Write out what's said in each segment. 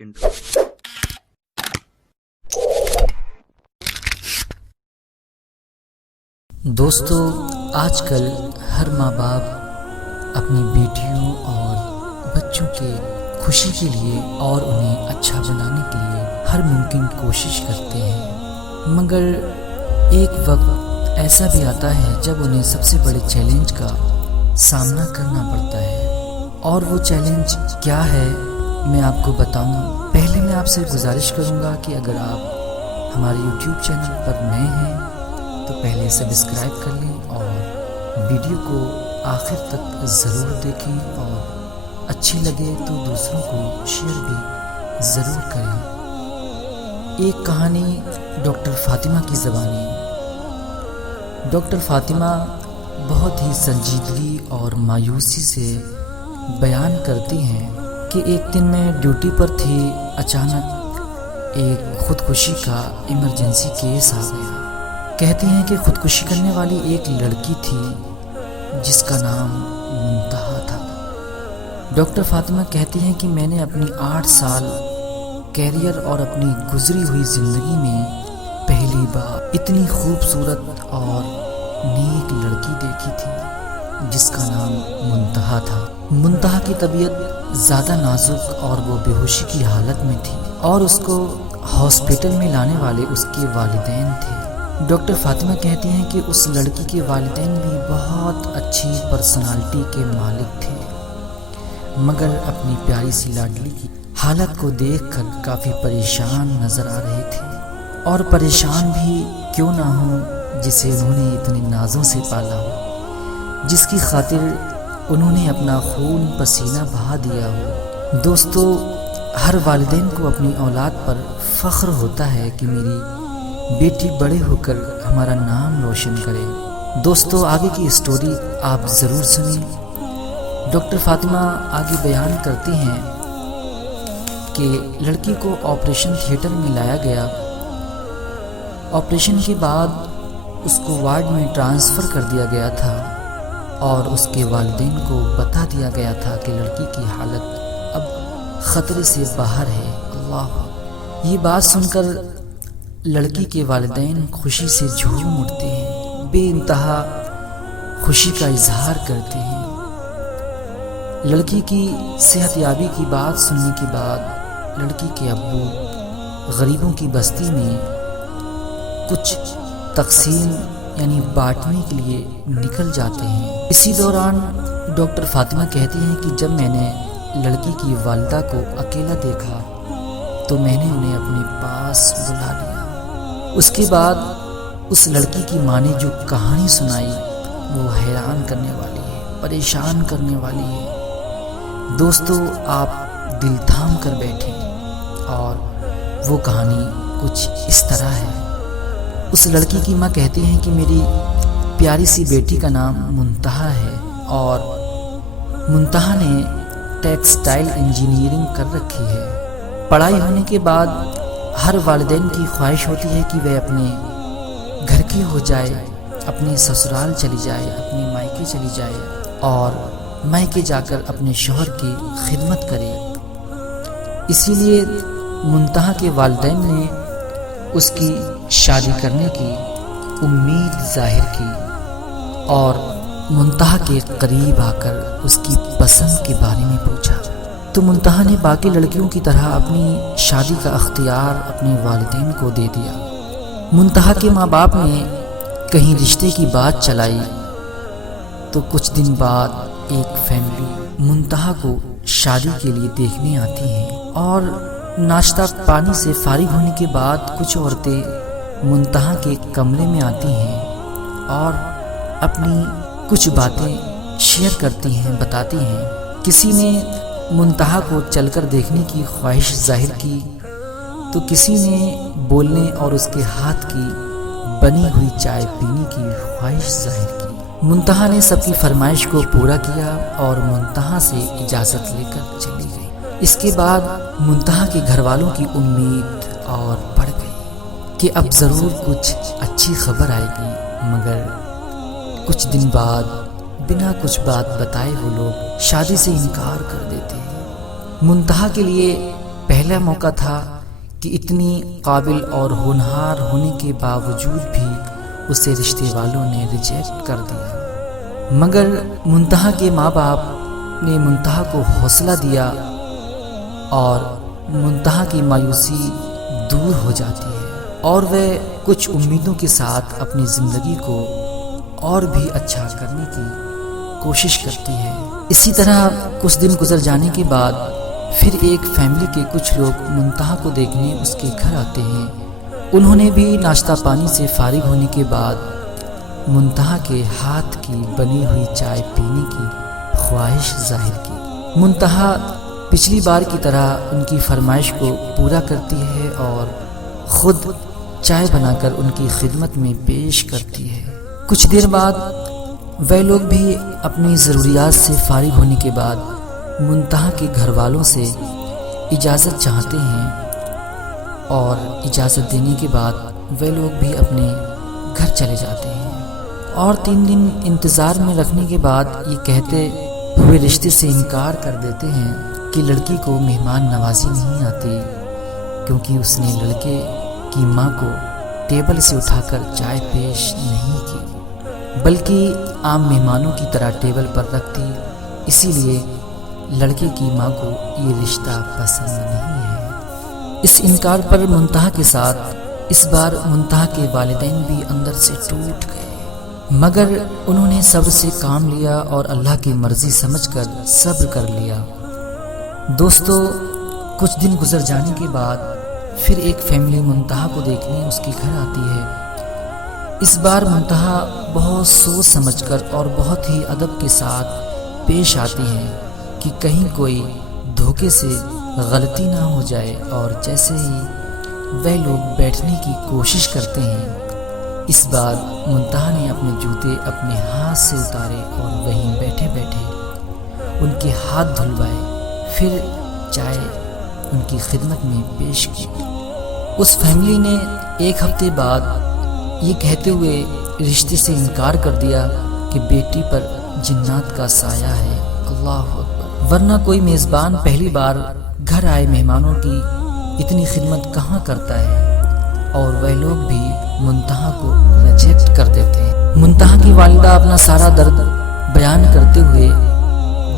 get into it. دوستو، آج کل ہر ماں باپ اپنی بیٹیوں اور بچوں کے خوشی کے لیے اور انہیں اچھا بنانے کے لیے ہر ممکن کوشش کرتے ہیں، مگر ایک وقت ایسا بھی آتا ہے جب انہیں سب سے بڑے چیلنج کا سامنا کرنا پڑتا ہے۔ اور وہ چیلنج کیا ہے میں آپ کو بتاؤں۔ پہلے میں آپ سے گزارش کروں گا کہ اگر آپ ہمارے یوٹیوب چینل پر نئے ہیں تو پہلے سبسکرائب کر لیں اور ویڈیو کو آخر تک ضرور دیکھیں، اور اچھی لگے تو دوسروں کو شیئر بھی ضرور کریں۔ ایک کہانی ڈاکٹر فاطمہ کی زبانی۔ ڈاکٹر فاطمہ بہت ہی سنجیدگی اور مایوسی سے بیان کرتی ہیں کہ ایک دن میں ڈیوٹی پر تھی، اچانک ایک خودکشی کا ایمرجنسی کیس آ گیا۔ کہتی ہیں کہ خودکشی کرنے والی ایک لڑکی تھی جس کا نام منتہا تھا۔ ڈاکٹر فاطمہ کہتی ہیں کہ میں نے اپنی 8 سال کیریئر اور اپنی گزری ہوئی زندگی میں پہلی بار اتنی خوبصورت اور نیک لڑکی دیکھی تھی جس کا نام منتہا تھا۔ منتہا کی طبیعت زیادہ نازک اور وہ بے ہوشی کی حالت میں تھی، اور اس کو ہاسپٹل میں لانے والے اس کے والدین تھے۔ ڈاکٹر فاطمہ کہتی ہیں کہ اس لڑکی کے والدین بھی بہت اچھی پرسنالٹی کے مالک تھے، مگر اپنی پیاری سی لاڈلی کی حالت کو دیکھ کر کافی پریشان نظر آ رہے تھے، اور پریشان بھی کیوں نہ ہوں جسے انہوں نے اتنے نازوں سے پالا ہو، جس کی خاطر انہوں نے اپنا خون پسینہ بہا دیا ہو۔ دوستو، ہر والدین کو اپنی اولاد پر فخر ہوتا ہے کہ میری بیٹی بڑے ہو کر ہمارا نام روشن کرے۔ دوستو، آگے کی اسٹوری آپ ضرور سنیں۔ ڈاکٹر فاطمہ آگے بیان کرتی ہیں کہ لڑکی کو آپریشن تھیٹر میں لایا گیا۔ آپریشن کے بعد اس کو وارڈ میں ٹرانسفر کر دیا گیا تھا، اور اس کے والدین کو بتا دیا گیا تھا کہ لڑکی کی حالت اب خطرے سے باہر ہے۔ اللہ! یہ بات سن کر لڑکی کے والدین خوشی سے جھوم اٹھتے ہیں، بے انتہا خوشی کا اظہار کرتے ہیں۔ لڑکی کی صحت یابی کی بات سننے کے بعد لڑکی کے ابو غریبوں کی بستی میں کچھ تقسیم یعنی بانٹنے کے لیے نکل جاتے ہیں۔ اسی دوران ڈاکٹر فاطمہ کہتی ہیں کہ جب میں نے لڑکی کی والدہ کو اکیلا دیکھا تو میں نے انہیں اپنے پاس بلا لیا۔ اس کے بعد اس لڑکی کی ماں نے جو کہانی سنائی وہ حیران کرنے والی ہے، پریشان کرنے والی ہے۔ دوستو، آپ دل تھام کر بیٹھیں، اور وہ کہانی کچھ اس طرح ہے۔ اس لڑکی کی ماں کہتی ہیں کہ میری پیاری سی بیٹی کا نام منتہا ہے، اور منتہا نے ٹیکسٹائل انجینئرنگ کر رکھی ہے۔ پڑھائی ہونے کے بعد ہر والدین کی خواہش ہوتی ہے کہ وہ اپنے گھر کی ہو جائے، اپنے سسرال چلی جائے، اپنے مائکے چلی جائے، اور مائکے جا کر اپنے شوہر کی خدمت کرے۔ اسی لیے منتہا کے والدین نے اس کی شادی کرنے کی امید ظاہر کی، اور منتہا کے قریب آ کر اس کی پسند کے بارے میں پوچھا، تو منتہا نے باقی لڑکیوں کی طرح اپنی شادی کا اختیار اپنے والدین کو دے دیا۔ منتہا کے ماں باپ نے کہیں رشتے کی بات چلائی، تو کچھ دن بعد ایک فیملی منتہا کو شادی کے لیے دیکھنے آتی ہیں، اور ناشتہ پانی سے فارغ ہونے کے بعد کچھ عورتیں منتہا کے کمرے میں آتی ہیں اور اپنی کچھ باتیں شیئر کرتی ہیں، بتاتی ہیں۔ کسی نے منتہا کو چل کر دیکھنے کی خواہش ظاہر کی، تو کسی نے بولنے اور اس کے ہاتھ کی بنی ہوئی چائے پینے کی خواہش ظاہر کی۔ منتہا نے سب کی فرمائش کو پورا کیا اور منتہا سے اجازت لے کر چلی گئی۔ اس کے بعد منتہا کے گھر والوں کی امید اور بڑھ گئی کہ اب ضرور کچھ اچھی خبر آئے گی، مگر کچھ دن بعد بنا کچھ بات بتائے وہ لوگ شادی سے انکار کر دیتے ہیں۔ منتہا کے لیے پہلا موقع تھا کہ اتنی قابل اور ہونہار ہونے کے باوجود بھی اسے رشتے والوں نے ریجیکٹ کر دیا، مگر منتہا کے ماں باپ نے منتہا کو حوصلہ دیا اور منتہا کی مایوسی دور ہو جاتی ہے اور وہ کچھ امیدوں کے ساتھ اپنی زندگی کو اور بھی اچھا کرنے کی کوشش کرتی ہے۔ اسی طرح کچھ دن گزر جانے کے بعد پھر ایک فیملی کے کچھ لوگ منتہا کو دیکھنے اس کے گھر آتے ہیں۔ انہوں نے بھی ناشتہ پانی سے فارغ ہونے کے بعد منتہا کے ہاتھ کی بنی ہوئی چائے پینے کی خواہش ظاہر کی۔ منتہا پچھلی بار کی طرح ان کی فرمائش کو پورا کرتی ہے اور خود چائے بنا کر ان کی خدمت میں پیش کرتی ہے۔ کچھ دیر بعد وہ لوگ بھی اپنی ضروریات سے فارغ ہونے کے بعد منتہا کے گھر والوں سے اجازت چاہتے ہیں اور اجازت دینے کے بعد وہ لوگ بھی اپنے گھر چلے جاتے ہیں اور 3 دن انتظار میں رکھنے کے بعد یہ کہتے ہوئے رشتے سے انکار کر دیتے ہیں کہ لڑکی کو مہمان نوازی نہیں آتی، کیونکہ اس نے لڑکے کی ماں کو ٹیبل سے اٹھا کر چائے پیش نہیں کی بلکہ عام مہمانوں کی طرح ٹیبل پر رکھتی، اسی لیے لڑکے کی ماں کو یہ رشتہ پسند نہیں ہے۔ اس انکار پر منتہا کے ساتھ اس بار منتہا کے والدین بھی اندر سے ٹوٹ گئے، مگر انہوں نے صبر سے کام لیا اور اللہ کی مرضی سمجھ کر صبر کر لیا۔ دوستو، کچھ دن گزر جانے کے بعد پھر ایک فیملی منتہا کو دیکھنے اس کے گھر آتی ہے۔ اس بار منتہا بہت سوچ سمجھ کر اور بہت ہی ادب کے ساتھ پیش آتی ہیں کہ کہیں کوئی دھوکے سے غلطی نہ ہو جائے، اور جیسے ہی وہ لوگ بیٹھنے کی کوشش کرتے ہیں، اس بار منتہا نے اپنے جوتے اپنے ہاتھ سے اتارے اور وہیں بیٹھے بیٹھے ان کے ہاتھ دھلوائے، پھر چائے ان کی خدمت میں پیش کی۔ اس فیملی نے 1 ہفتے بعد یہ کہتے ہوئے رشتے سے انکار کر دیا کہ بیٹی پر جنات کا سایہ ہے۔ اللہ اکبر! ورنہ کوئی میزبان پہلی بار گھر آئے مہمانوں کی اتنی خدمت کہاں کرتا ہے، اور وہ لوگ بھی منتہا کو ریجیکٹ کر دیتے ہیں۔ منتہا کی والدہ اپنا سارا درد بیان کرتے ہوئے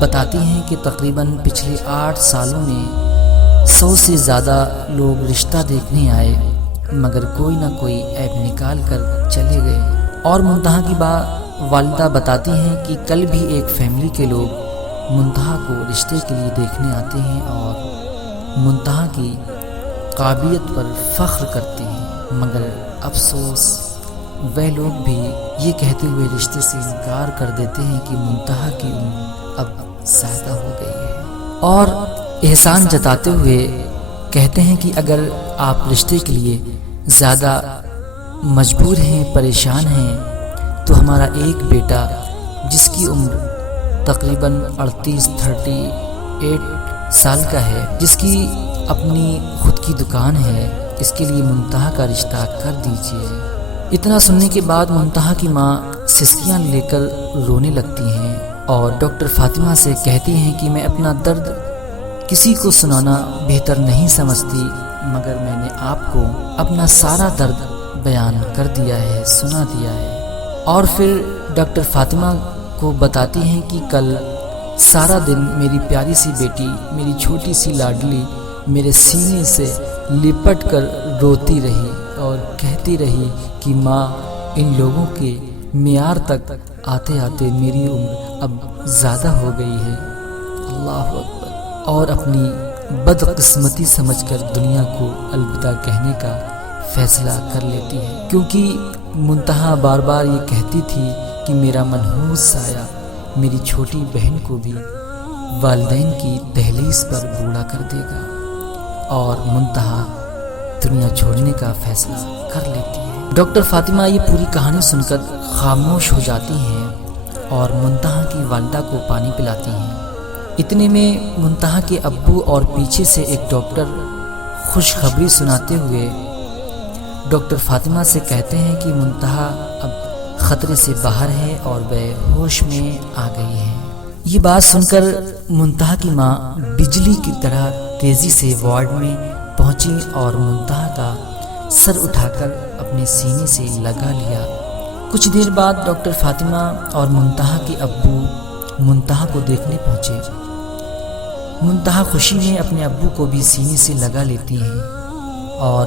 بتاتی ہیں کہ تقریباً پچھلے 8 سالوں میں 100 سے زیادہ لوگ رشتہ دیکھنے آئے، مگر کوئی نہ کوئی عیب نکال کر چلے گئے۔ اور منتہا کی والدہ بتاتی ہیں کہ کل بھی ایک فیملی کے لوگ منتہا کو رشتے کے لیے دیکھنے آتے ہیں اور منتہا کی قابلیت پر فخر کرتے ہیں، مگر افسوس وہ لوگ بھی یہ کہتے ہوئے رشتے سے انکار کر دیتے ہیں کہ منتہا کی عمر اب زیادہ ہو گئی ہے، اور احسان جتاتے ہوئے کہتے ہیں کہ اگر آپ رشتے کے لیے زیادہ مجبور ہیں، پریشان ہیں، تو ہمارا ایک بیٹا جس کی عمر تقریباً 38 سال کا ہے، جس کی اپنی خود کی دکان ہے، اس کے لیے منتہا کا رشتہ کر دیجیے۔ اتنا سننے کے بعد منتہا کی ماں سسکیاں لے کر رونے لگتی ہیں اور ڈاکٹر فاطمہ سے کہتی ہیں کہ میں اپنا درد کسی کو سنانا بہتر نہیں سمجھتی، مگر میں نے آپ کو اپنا سارا درد بیان کر دیا ہے، سنا دیا ہے۔ اور پھر ڈاکٹر فاطمہ کو بتاتی ہیں کہ کل سارا دن میری پیاری سی بیٹی، میری چھوٹی سی لاڈلی میرے سینے سے لپٹ کر روتی رہی اور کہتی رہی کہ ماں، ان لوگوں کے معیار تک آتے آتے میری عمر اب زیادہ ہو گئی ہے۔ اللہ اکبر! اور اپنی بدقسمتی سمجھ کر دنیا کو الوداع کہنے کا فیصلہ کر لیتی ہے، کیونکہ منتہا بار بار یہ کہتی تھی کہ میرا منحوس سایہ میری چھوٹی بہن کو بھی والدین کی دہلیز پر بوڑھا کر دے گا، اور منتہا دنیا چھوڑنے کا فیصلہ کر لیتی ہے۔ ڈاکٹر فاطمہ یہ پوری کہانی سن کر خاموش ہو جاتی ہیں اور منتہا کی والدہ کو پانی پلاتی ہیں۔ اتنے میں منتہا کے ابو اور پیچھے سے ایک ڈاکٹر خوشخبری سناتے ہوئے ڈاکٹر فاطمہ سے کہتے ہیں کہ منتہا اب خطرے سے باہر ہے اور وہ ہوش میں آ گئی ہے۔ یہ بات سن کر منتہا کی ماں بجلی کی طرح تیزی سے وارڈ میں پہنچی اور منتہا کا سر اٹھا کر اپنے سینے سے لگا لیا۔ کچھ دیر بعد ڈاکٹر فاطمہ اور منتہا کے ابو منتہا کو دیکھنے پہنچے۔ منتہا خوشی میں اپنے ابو کو بھی سینے سے لگا لیتی ہیں اور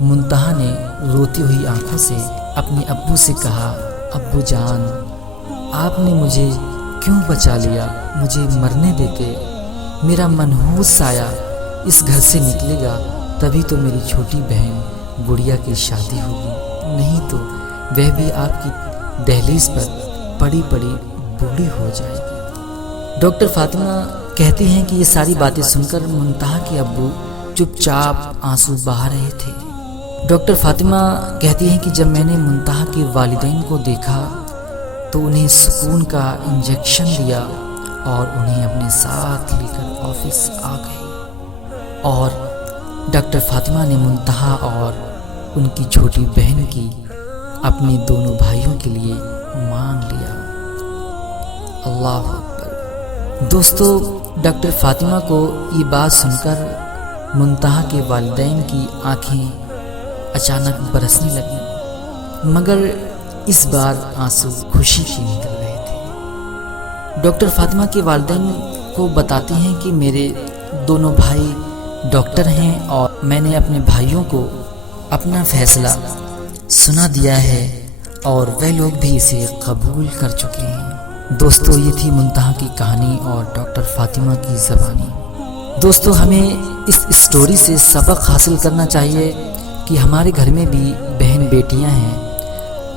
منتہا نے روتی ہوئی آنکھوں سے اپنے ابو سے کہا، ابو جان، آپ نے مجھے کیوں بچا لیا؟ مجھے مرنے دیتے، میرا منحوس سایہ اس گھر سے نکلے گا، تبھی تو میری چھوٹی بہن گڑیا کی شادی ہوگی، نہیں تو وہ بھی آپ کی دہلیز پر پڑی پڑی بوڑھی ہو جائے گی۔ ڈاکٹر فاطمہ کہتی ہیں کہ یہ ساری باتیں سن کر منتہا کے ابو چپ چاپ آنسو بہا رہے تھے۔ ڈاکٹر فاطمہ کہتی ہیں کہ جب میں نے منتہا کے والدین کو دیکھا تو انہیں سکون کا انجیکشن دیا اور انہیں اپنے ساتھ لے کر آفس آ گئی، اور ڈاکٹر فاطمہ نے منتہا اور ان کی چھوٹی بہن کی اپنے دونوں بھائیوں کے لیے مانگ لیا۔ اللہ اکبر۔ دوستو، ڈاکٹر فاطمہ کو یہ بات سن کر منتہا کے والدین کی آنکھیں اچانک برسنے لگیں، مگر اس بار آنسو خوشی کے نکل رہے تھے۔ ڈاکٹر فاطمہ کے والدین کو بتاتے ہیں کہ میرے دونوں بھائی ڈاکٹر ہیں اور میں نے اپنے بھائیوں کو اپنا فیصلہ سنا دیا ہے اور وہ لوگ بھی اسے قبول کر چکے ہیں۔ دوستو، یہ تھی منتہا کی کہانی اور ڈاکٹر فاطمہ کی زبانی۔ دوستو، ہمیں اس اسٹوری سے سبق حاصل کرنا چاہیے کہ ہمارے گھر میں بھی بہن بیٹیاں ہیں۔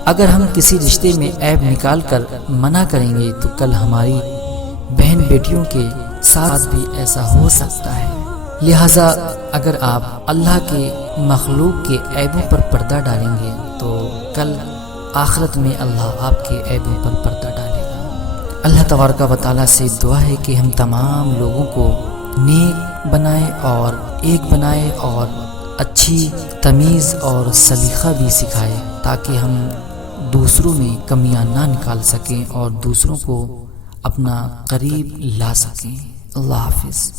اگر ہم کسی رشتے میں عیب نکال کر منع کریں گے تو کل ہماری بہن بیٹیوں کے ساتھ بھی ایسا ہو سکتا ہے۔ لہٰذا اگر آپ اللہ کے مخلوق کے عیبوں پر پردہ ڈالیں گے تو کل آخرت میں اللہ آپ کے عیبوں پر پردہ ڈالے گا۔ اللہ تبارک و تعالیٰ سے دعا ہے کہ ہم تمام لوگوں کو نیک بنائے اور ایک بنائے اور اچھی تمیز اور سلیقہ بھی سکھائے، تاکہ ہم دوسروں میں کمیاں نہ نکال سکیں اور دوسروں کو اپنا قریب لا سکیں۔ اللہ حافظ۔